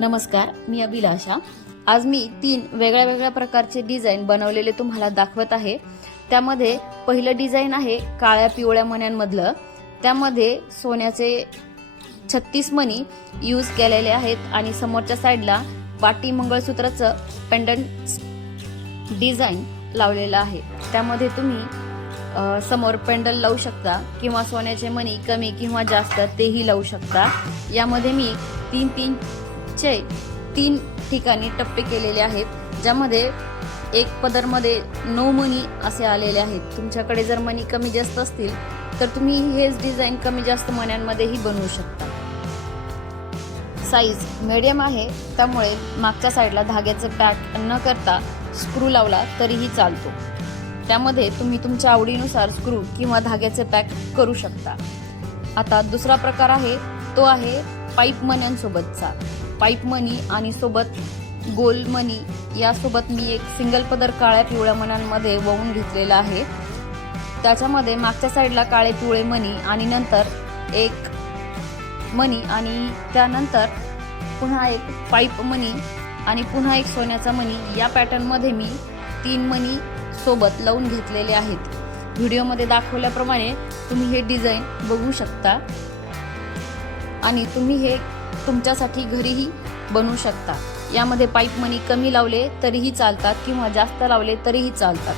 नमस्कार, मी अभिलाषा। आज मी 3 वेगळ्या प्रकारचे डिझाइन बनवलेले तुम्हाला दाखवत आहे। त्यामध्ये पहिलं डिझाइन आहे काळ्या पिवळ्या मण्यांमधलं। त्यामध्ये सोन्याचे 36 मणी यूज केलेले आहेत आणि समोरच्या साइडला पाटी मंगळसूत्राचं पेंडंट डिझाइन लावलेलं आहे। त्यामध्ये तुम्ही समोर पेंडल लावू शकता किंवा सोन्याचे मणी कमी किंवा जास्त तेही लावू शकता। यामध्ये मी 3 ठिकाणी टप्पे केलेले आहेत, ज्यामध्ये एक पदरमध्ये 9 मणी असे आलेले आहेत। तुमच्याकडे जर मणी कमी जास्त असतील तर तुम्ही हेच डिझाइन कमी जास्त मण्यांमध्येही बनवू शकता। साईज मीडियम आहे, त्यामुळे मागच्या साईडला धाग्याचं पॅक न करता स्क्रू लावला तरीही चालतो। त्यामध्ये तुम्ही तुमच्या आवडीनुसार स्क्रू किंवा धाग्याचे पॅक करू शकता। आता दुसरा प्रकार आहे तो आहे पाईप मण्यांसोबतचा। पाईप मणी आणि सोबत गोल मणी यासोबत मी एक सिंगल पदर काळ्या पिवळ्या मण्यांमध्ये वळून घेतलेला आहे। त्याच्यामध्ये मागच्या साईडला काळे पिवळे मणी आणि नंतर एक मणी आणि त्यानंतर पुन्हा एक पाईप मणी आणि पुन्हा एक सोन्याचा मणी या पॅटर्नमध्ये मी 3 मणी सोबत लावून घेतलेले आहेत। व्हिडिओमध्ये दाखवल्याप्रमाणे तुम्ही हे डिझाइन बघू शकता आणि तुम्ही हे तुमच्यासाठी घरीही बनवू शकता। यामध्ये पाईप मणी कमी लावले तरीही चालतात किंवा जास्त लावले तरीही चालतात।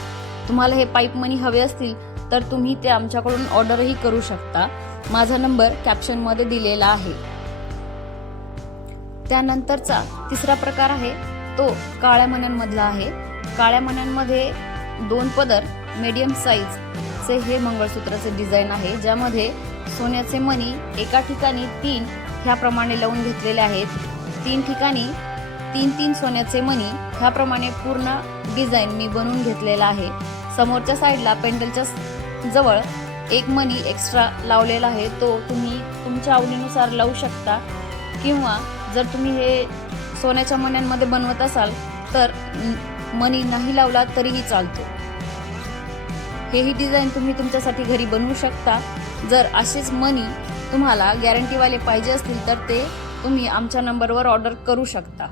तुम्हाला हे पाईप मणी हवे असतील तर तुम्ही ते आमच्याकडून ऑर्डरही करू शकता। माझा नंबर कॅप्शनमध्ये दिलेला आहे। त्यानंतरचा तिसरा प्रकार आहे तो काळ्या मण्यांमधला आहे। काळ्या मण्यांमध्ये 2 पदर मीडियम साईजचे हे मंगळसूत्राचे डिझाइन आहे, ज्यामध्ये सोन्याचे मणी एका ठिकाणी 3 ह्याप्रमाणे लावून घेतलेले आहेत। 3 ठिकाणी 3 सोन्याचे मणी ह्याप्रमाणे पूर्ण डिझाइन मी बनवून घेतलेला आहे। समोरच्या साईडला पेंडलच्या जवळ एक मणी एक्स्ट्रा लावलेला आहे, तो तुम्ही तुमच्या आवडीनुसार लावू शकता किंवा जर तुम्ही हे सोन्याच्या मण्यांमध्ये बनवत असाल तर मणी नाही लावला तरीही चालतो। हेही डिझाइन तुम्ही तुमच्यासाठी घरी बनवू शकता। जर असेच मणी तुम्हाला गॅरंटीवाले पाहिजे असतील तर ते तुम्ही आमच्या नंबरवर ऑर्डर करू शकता।